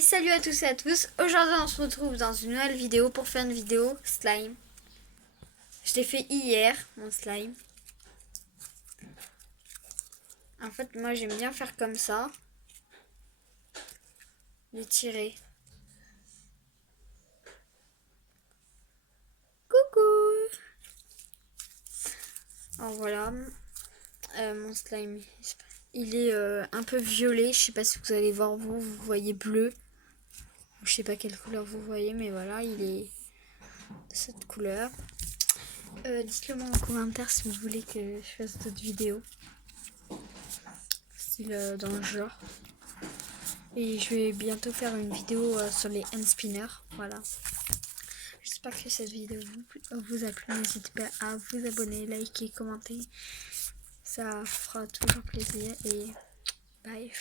Et salut à tous et à tous. Aujourd'hui on se retrouve dans une nouvelle vidéo pour faire une vidéo slime. Je l'ai fait hier, mon slime. En fait moi j'aime bien faire comme ça. L'étirer. Coucou. Alors voilà. Mon slime. Il est un peu violet. Je sais pas si vous allez voir vous voyez bleu. Je sais pas quelle couleur vous voyez, mais voilà, il est de cette couleur. Dites-le moi en commentaire si vous voulez que je fasse d'autres vidéos. Style dans le genre. Et je vais bientôt faire une vidéo sur les hand spinners. Voilà. J'espère que cette vidéo vous a plu. N'hésitez pas à vous abonner, liker, commenter. Ça fera toujours plaisir. Et bye.